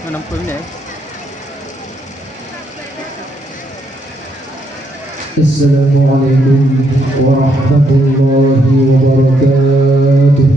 60 minit. Assalamualaikum warahmatullahi wabarakatuh.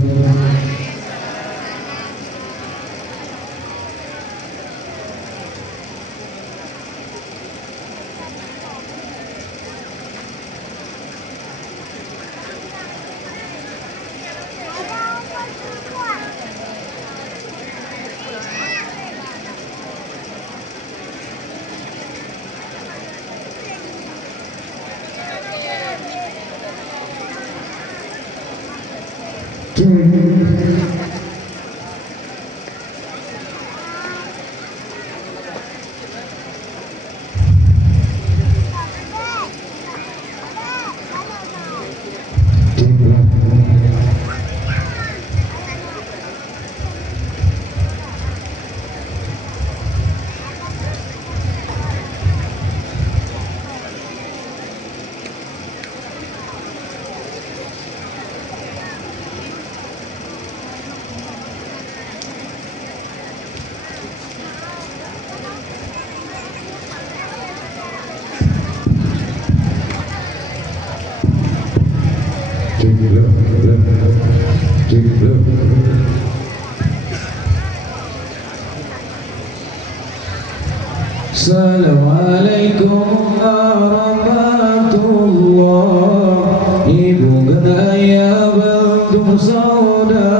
Assalamualaikum warahmatullahi bukan ayah bantu saudara.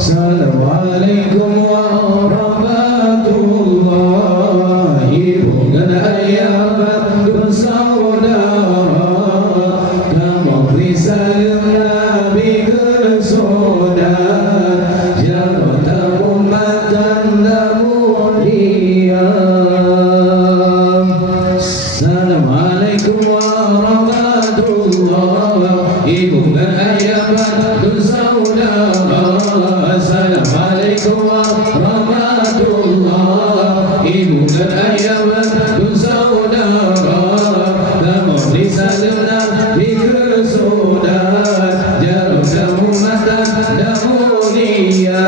Assalamualaikum warahmatullahi bukan ayah bantu saudara. Kamu beri salam Nabi ke saudara, jangan umat dan mulia. Assalamualaikum warahmatullahi bukan ayah bantu saudara. Assalamualaikum warahmatullahi bukan ayah bantu saudara. Kamu beri salam Nabi ke saudara, jangan kamu mata dan mulia.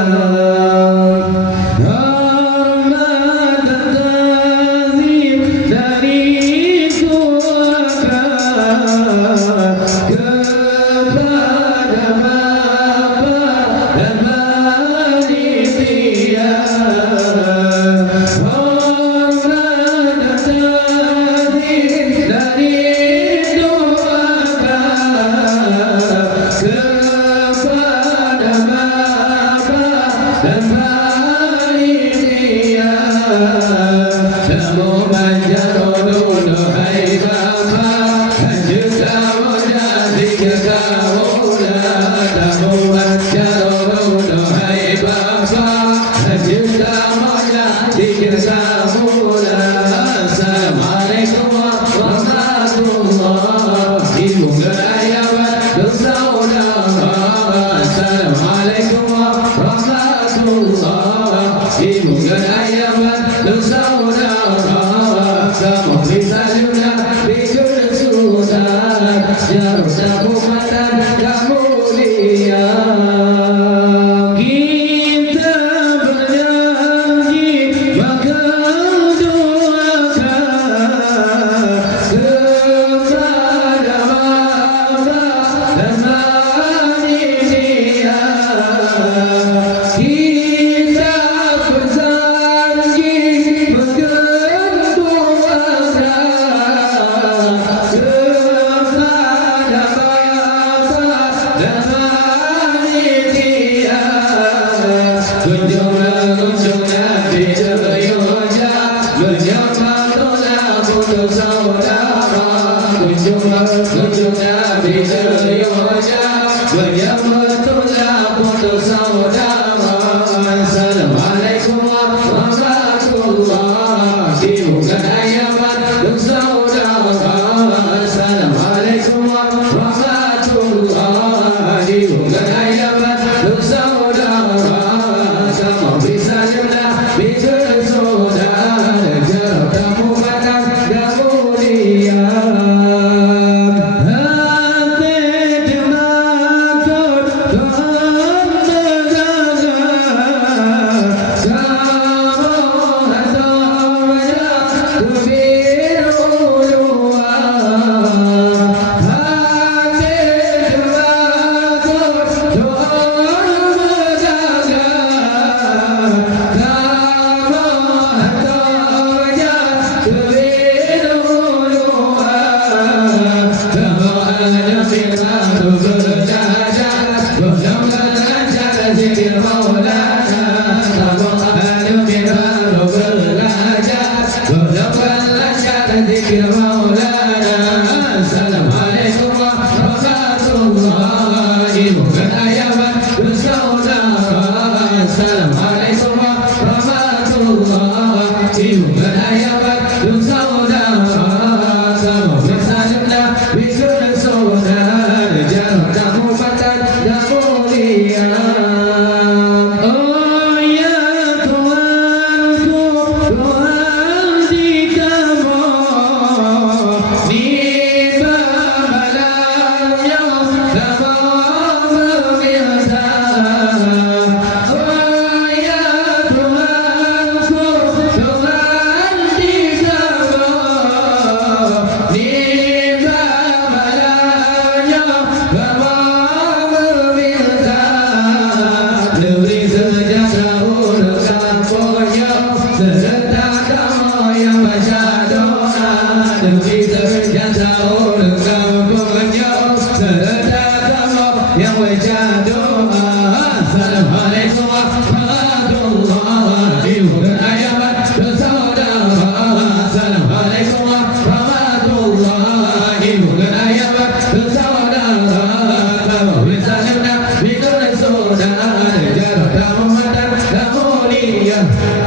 نستغفر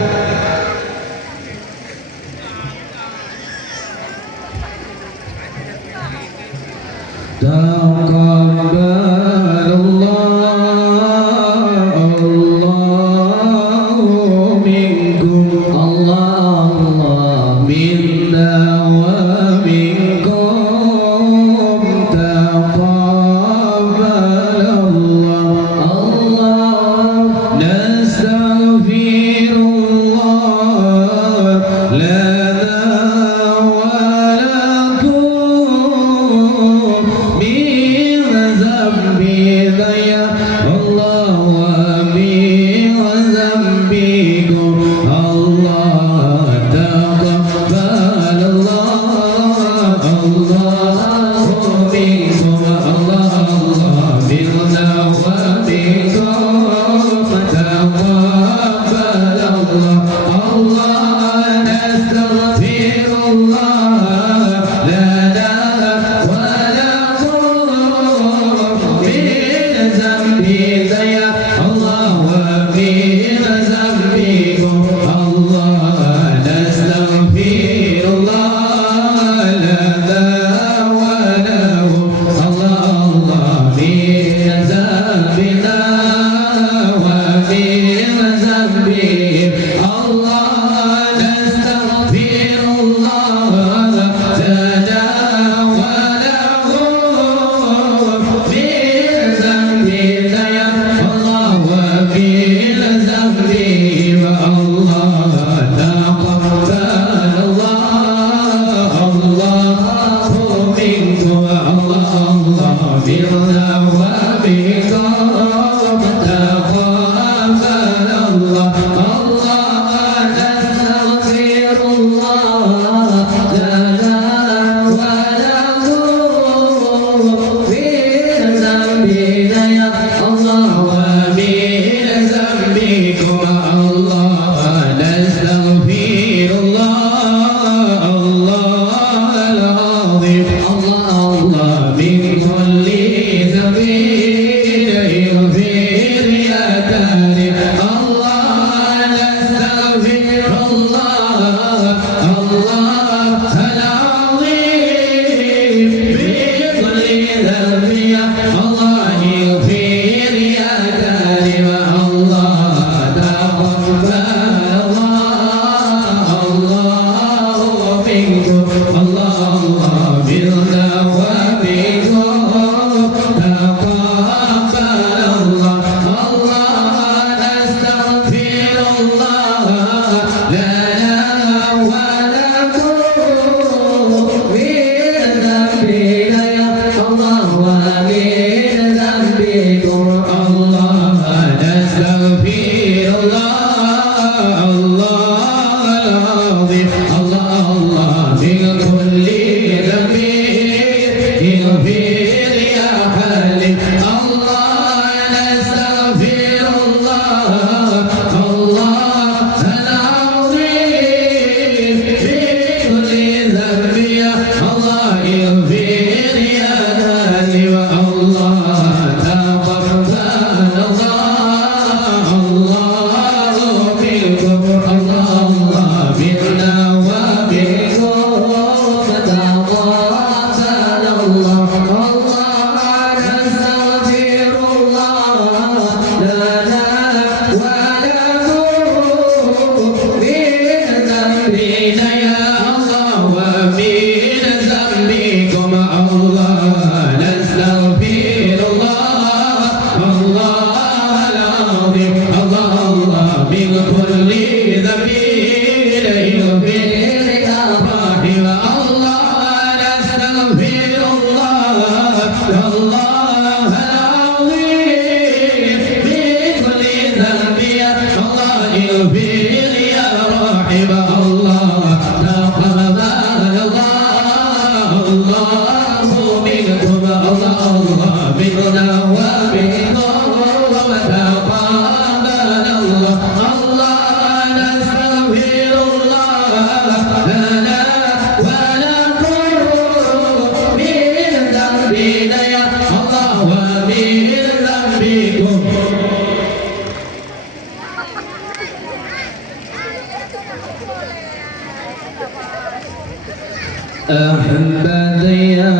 أحبت يا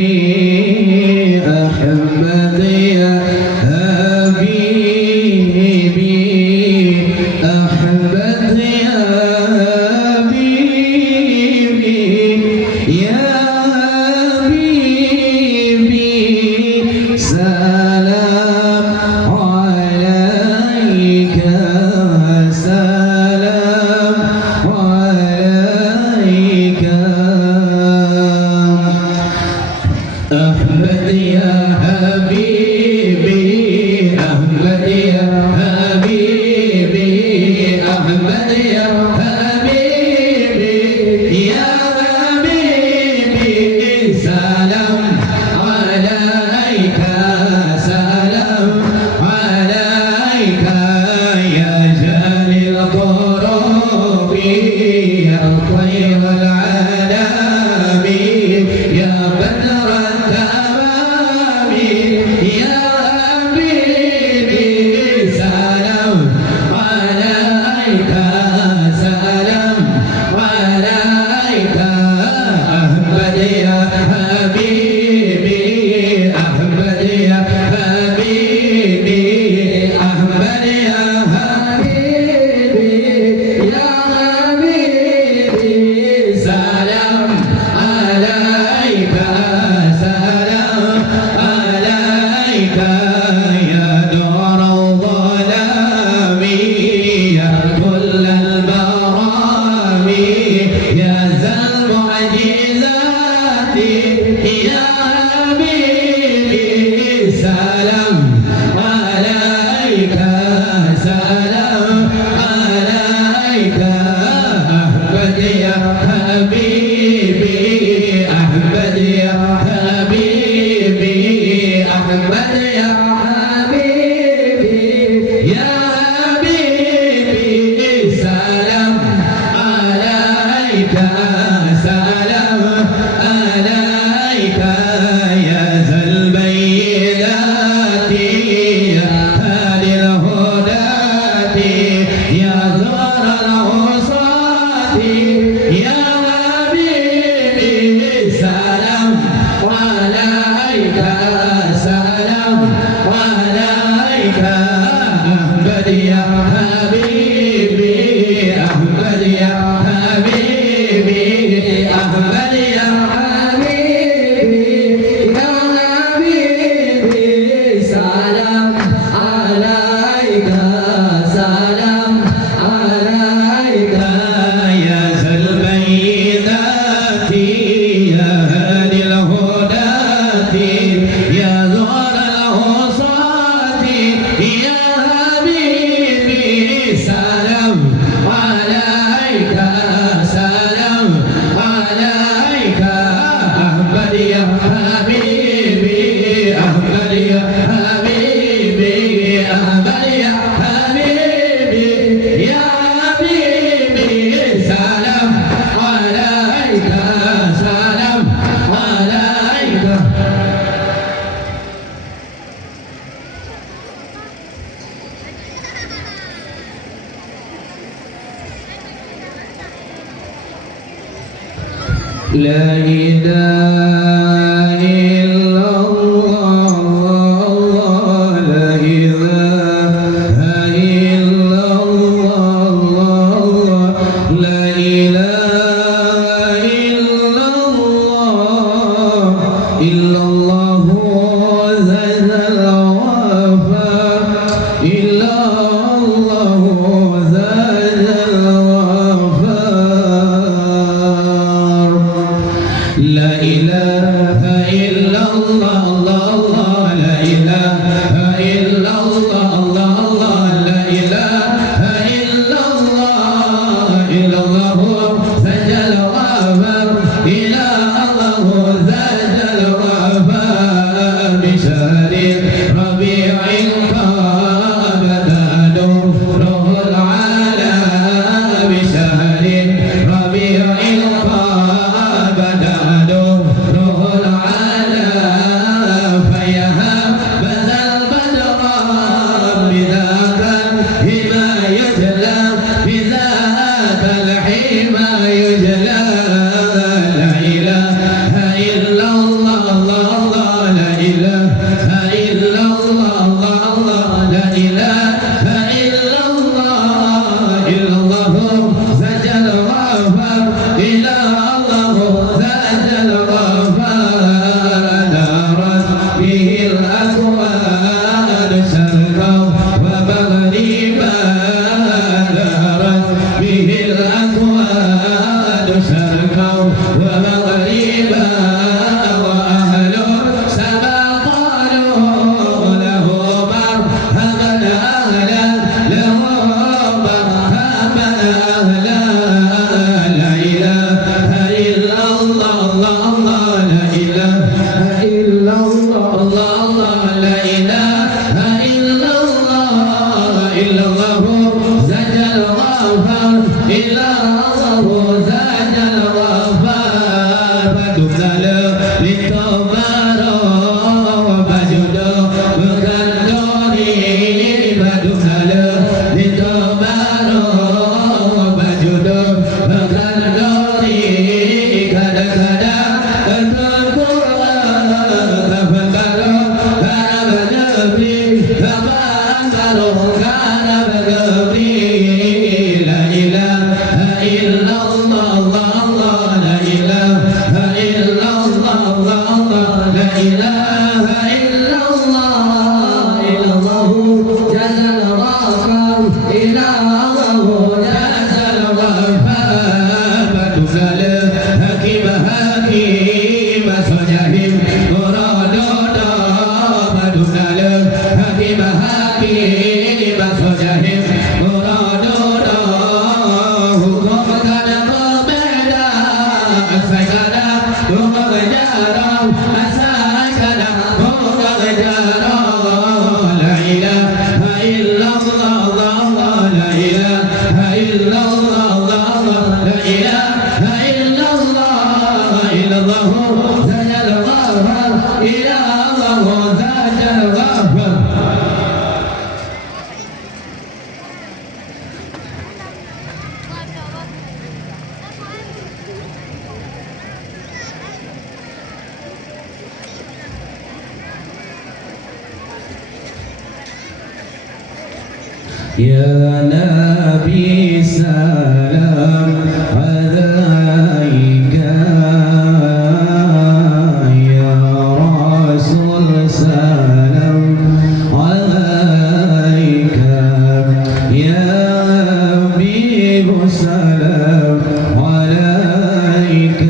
حبيبي أحبت يا حبيبي أحبت يا حبيبي يا حبيبي سلام عليك سلام عليك أحمد يا حبيبي أحمد يا حبيبي أحمد يا حبيبي يا حبيبي سلام عليك سلام عليك يا جاني القرب يا طير العالم يا بدر التمام يا حبيبي سلام عليك سلام عليك أحمد يا حبيبي أحمد يا حبيبي أحمد يا حبيبي يا حبيبي سلام عليك سلام عليك يا دار الظلام يا كل البرام يا ذا المعجزات يا حبيبي سلام عليك سلام عليك أحمد يا حبيبي أحمد يا حبيبي أحمد يا حبيبي يا حبيبي سلام عليك سلام عليك يا ذا البينات يا هادي الهداة يا زهر العصاة يا حبيبي سلام عليك سلام عليك أحمد يا حبيبي أحمد يا حبيبي أحمد يا حبيبي يا حبيبي سلام عليك سلام عليك يا ذا البينات يا هادي الهداة يا زهر العصاة يا حبيبي سلام عليك سلام عليك أحمد يا حبيبي أحمد يا حبيبي أحمد يا حبيبي يا حبيبي سلام عليك سلام عليك لا إله إلا الله لا إله إلا الله لا إله إلا الله ذا الوفا إلا الله ذا الوفا لا إله إلا الله زاد الغفار إلا الله زاد الغفار فتبدل للتمار وفجد بكندوري فتبدل للتمار وفجد بكندوري كذا يا نبي سلام عليك يا رسول سلام عليك يا حبيب سلام عليك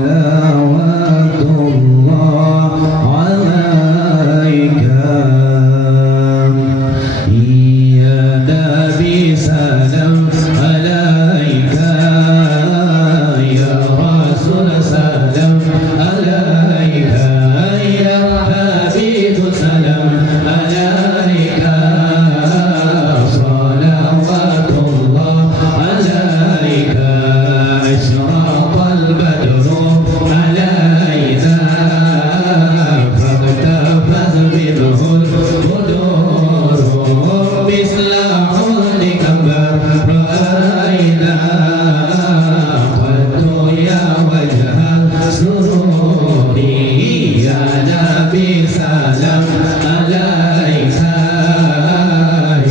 صلوات الله عليك يا نبي سلام عليك يا رسول سلام عليك يا حبيب سلام عليك صلوات الله عليك أشرق البدر علينا فاغتفت منه البدور مثل حول كبر رأينا قد يا وجه السرور يا نبي سلام عليك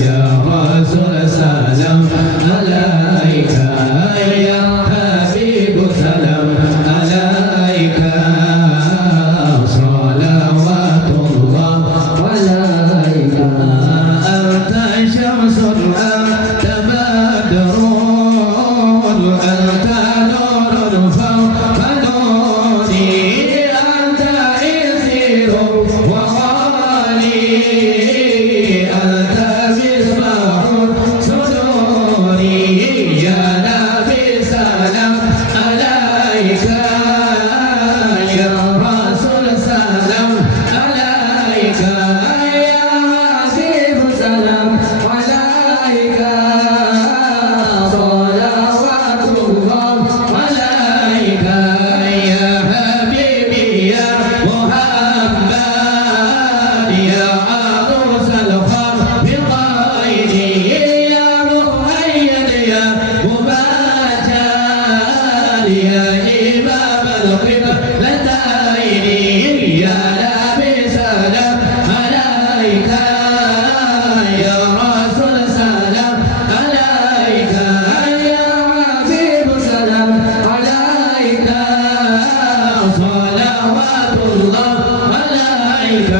يا رسول سلام عليك يا حبيب سلام عليك صلوات الله عليك أنت شمس أنت بدر أنت نور فوق نوري أنت إثير وغالي أنت مصباح صدوري يا نبي سلام عليك يا رسول سلام عليك يا حبيب سلام عليك صلوات الله عليك يا حبيبي يا محمد يا عروس الخلق بغيري يا مؤيد يا مباشر يا إمام القبلتين يا نبي سلام عليك يا رسول سلام عليك يا حبيب سلام عليك صلوات الله عليك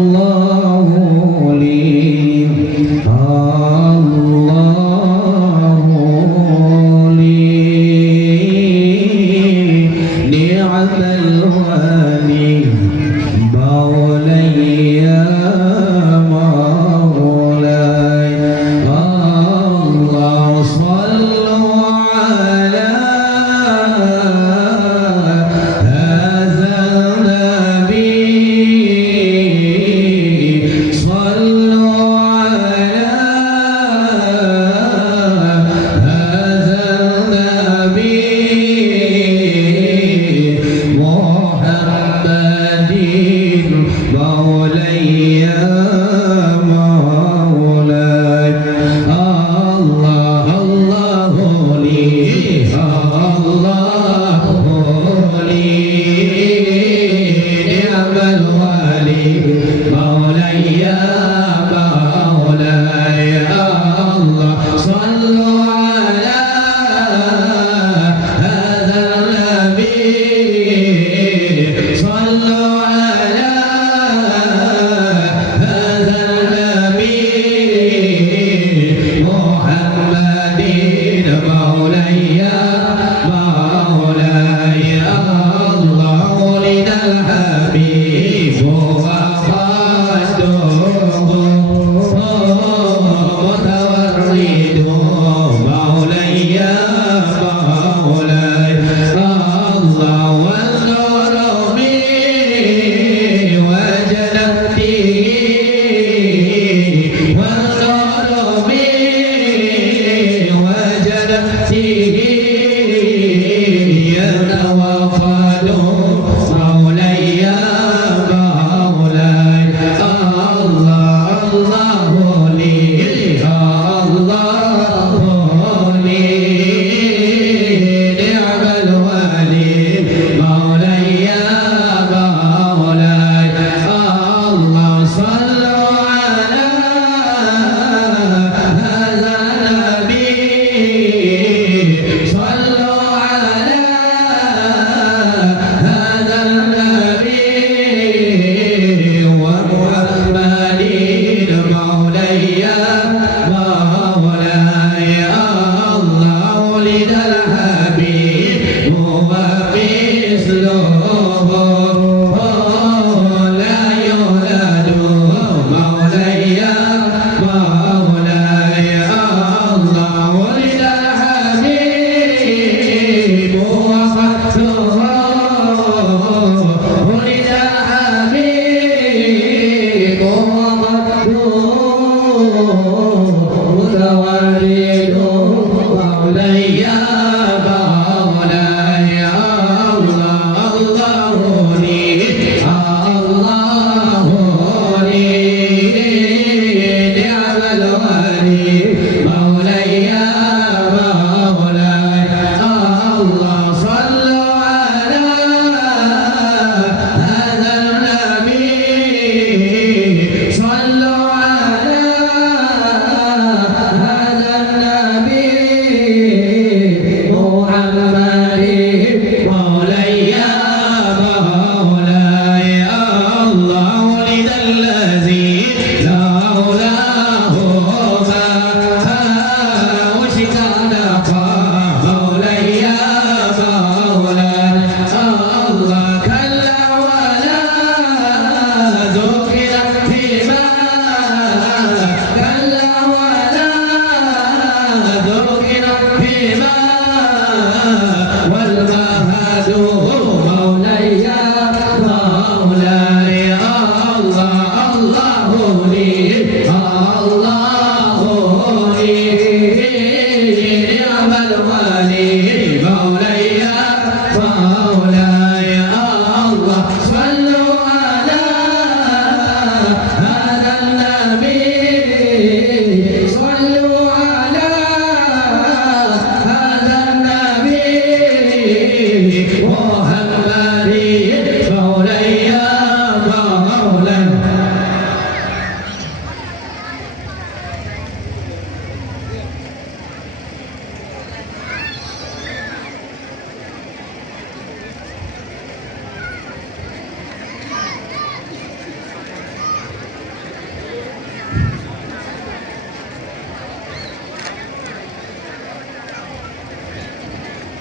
الله لي الله لي نعم الولي مولاي مولاي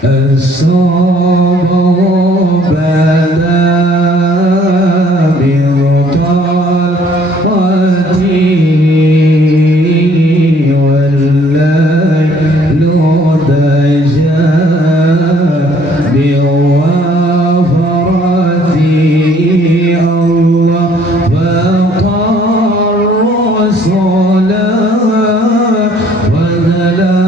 الصبر بدا بطاقتي والليل دجى بوفرتي الله فقر رسولا وذلا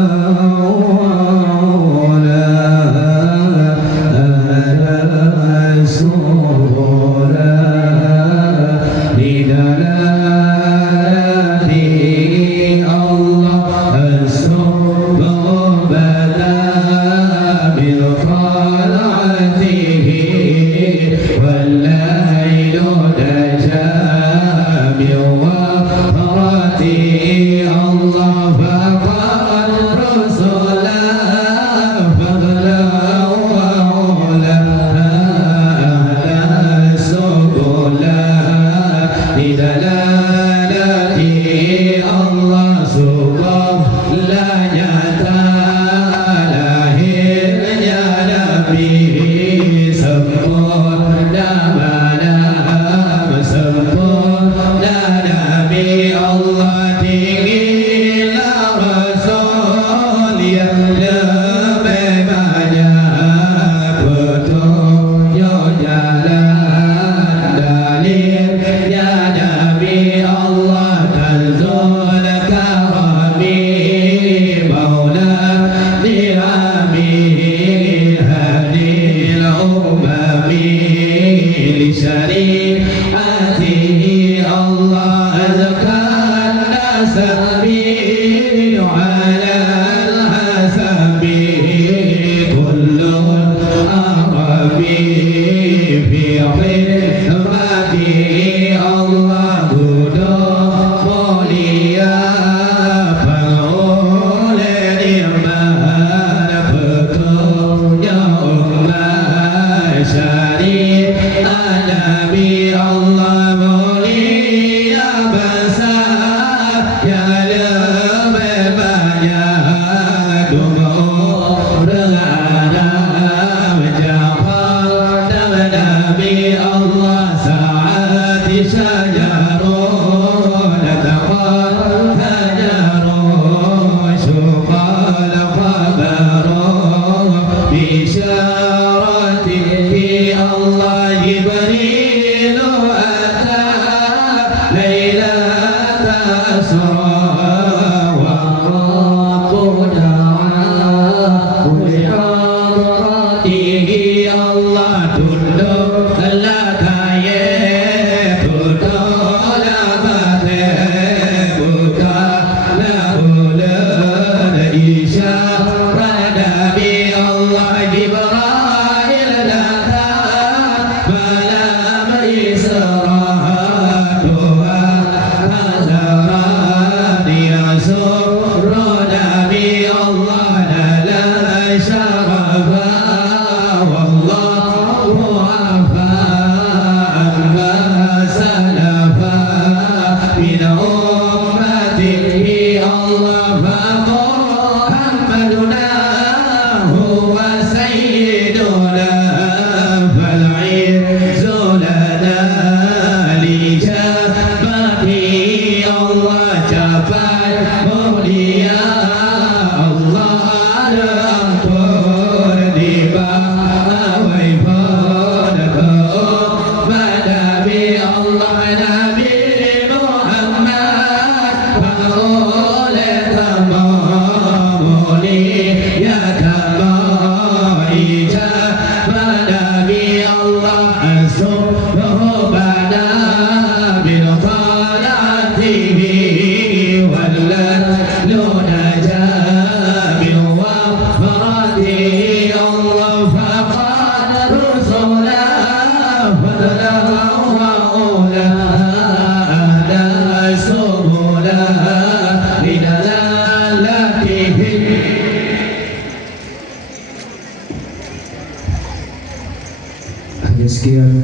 Sekian.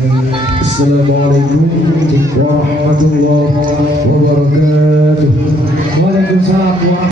Assalamualaikum warahmatullahi wabarakatuh. Waalaikumsalam.